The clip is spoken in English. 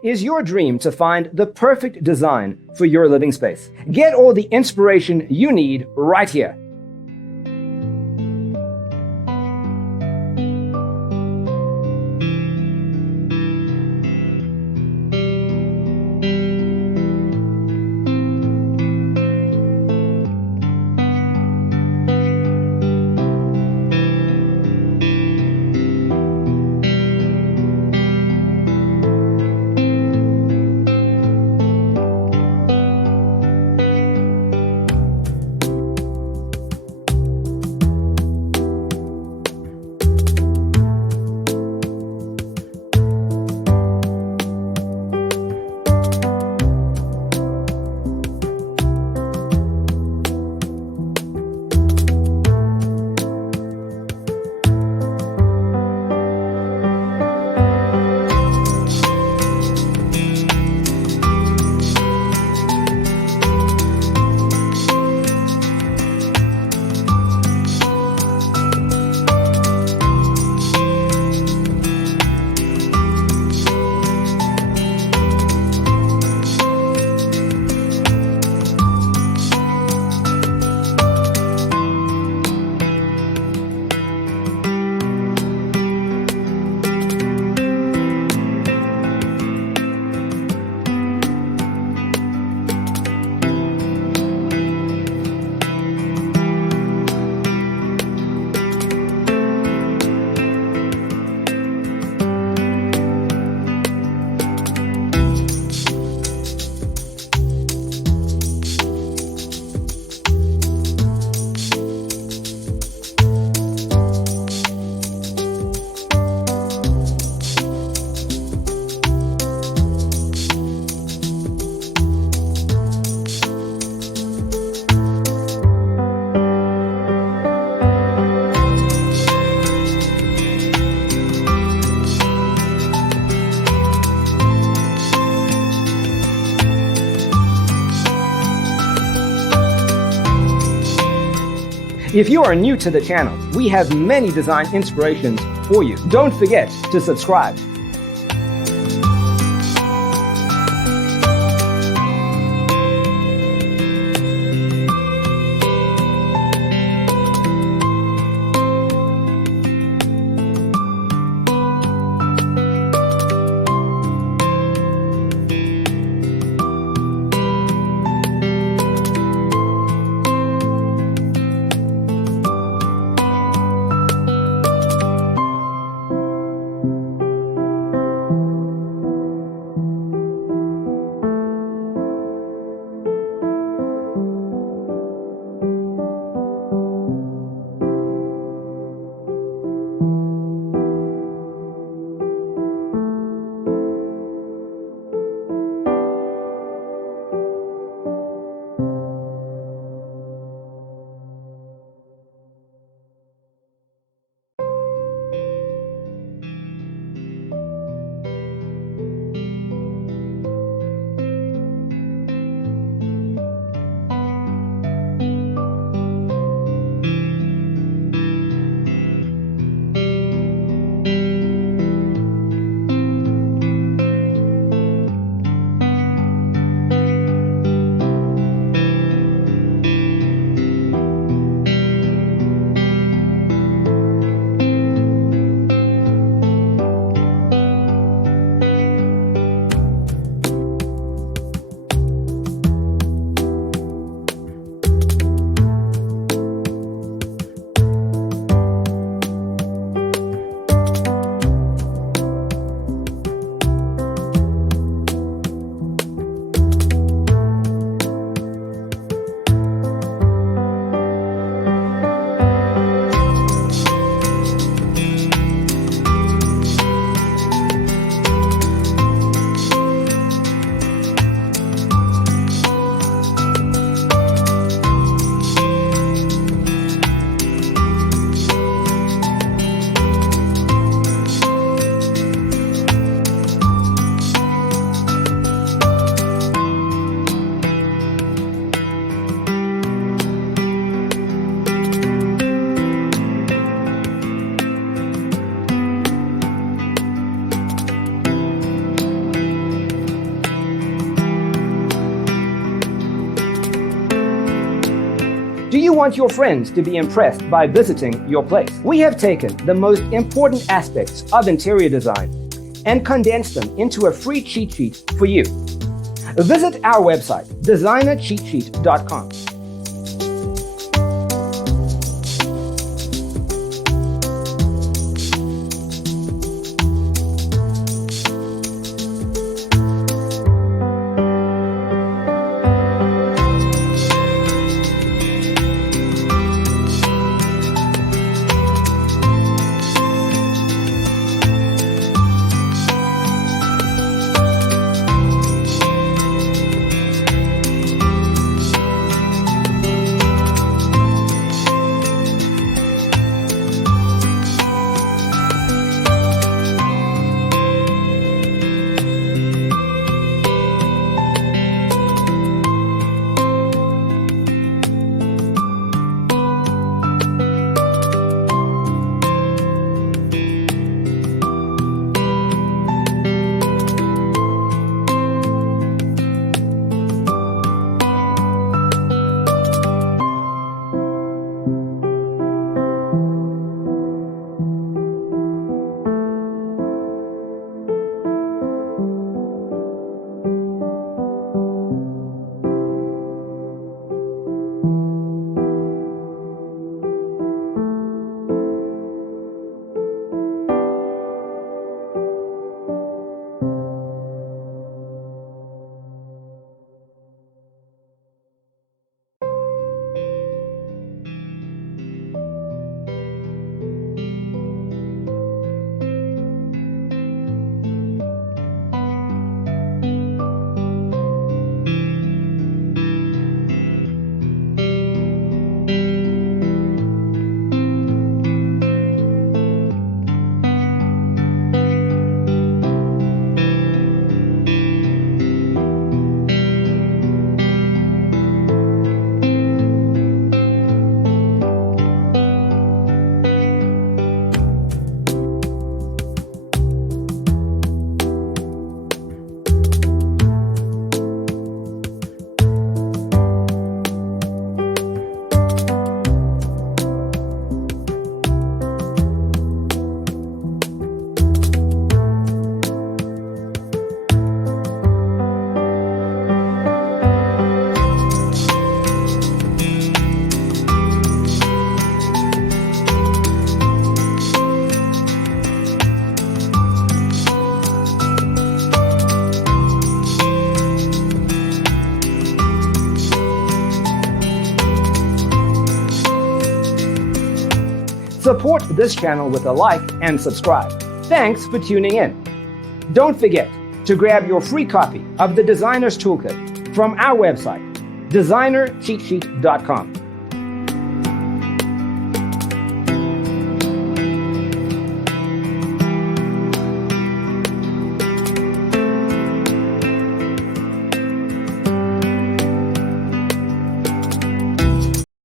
Is your dream to find the perfect design for your living space? Get all the inspiration you need right here. If you are new to the channel, we have many design inspirations for you. Don't forget to subscribe. You want your friends to be impressed by visiting your place. We have taken the most important aspects of interior design and condensed them into a free cheat sheet for you. Visit our website, designercheatsheet.com. Support this channel with a like and subscribe. Thanks for tuning in. Don't forget to grab your free copy of the Designer's Toolkit from our website, designercheatsheet.com.